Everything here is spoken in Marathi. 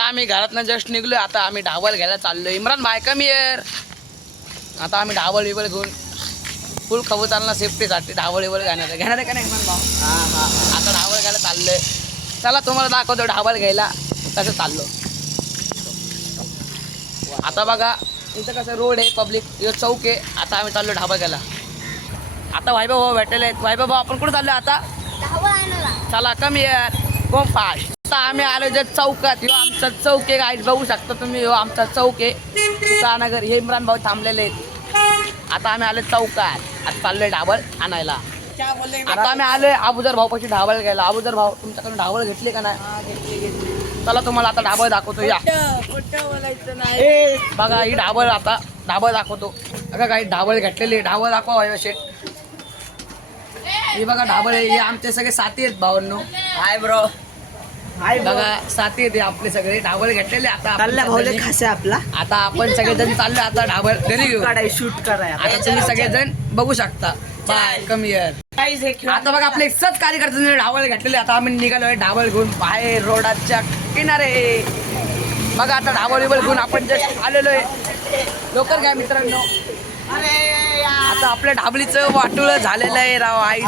आता आम्ही घरातनं जस्ट निघलोय. आता आम्ही ढाबल घ्यायला चाललोय. इम्रान भाई कमी यार. आता आम्ही ढाबल विबल घेऊन फुल खवू चालणार सेफ्टीसाठी. ढाबल विबल घेणार आहे का नाही इम्रान भाऊ? आता ढाबल घ्यायला चाललोय. चला तुम्हाला दाखवतो ढाबल घ्यायला कसं चाललो. आता बघा इथं कसं रोड आहे, पब्लिक चौक आहे. आता आम्ही चाललो ढाबा घ्यायला. आता वैभव भाऊ भेटलेले आहेत. वैभव भाऊ आपण कुठे चाललो आता? चला कमी यार कोण फास्ट. आता आम्ही आलो जे चौकात. ह्यो आमचा चौक आहे गाईड, बघू शकता तुम्ही. ह्यो आमचा चौक आहे नगर. हे इम्रान भाऊ थांबलेले आहेत. आता आम्ही आलो चौकात. आता चाललोय ढाबळ आणायला. आता आम्ही आलोय अबुजर भाऊ पाशी ढाबळ घ्यायला. अबुजर भाऊ तुमच्याकडून ढाबळ घेतली का नाही? चला तुम्हाला आता ढाबळ दाखवतो. या बघा ही ढाबळ. आता ढाबळ दाखवतो. बघा काही ढाबळ घेतलेली. ढाबळ दाखवा वैभव शेठ. हे बघा ढाबळ आहे. हे आमचे सगळे साथी आहेत भावांनो. Hi bro. हाय बघा साथी आहेत आपले सगळे. ढाबळ घेतलेले. आता खासे आपला. आता आपण सगळेजण चाललो आता ढाबळ घरी घेऊ. शूट कराय आता तुम्ही सगळेजण बघू शकता. बाय कमी यार. आता बघा आपले सच कार्यकर्ते ढाबळ घेतलेले. आता आम्ही निघालोय ढाबळ घेऊन बाहेर रोडाच्या किनारे. बघा आता ढाबळ विबळ घेऊन आपण जस्ट आलेलो आहे. लवकर घ्या मित्रांनो. आता आपल्या ढाबळीचं वाटुळं झालेलं आहे राव. आई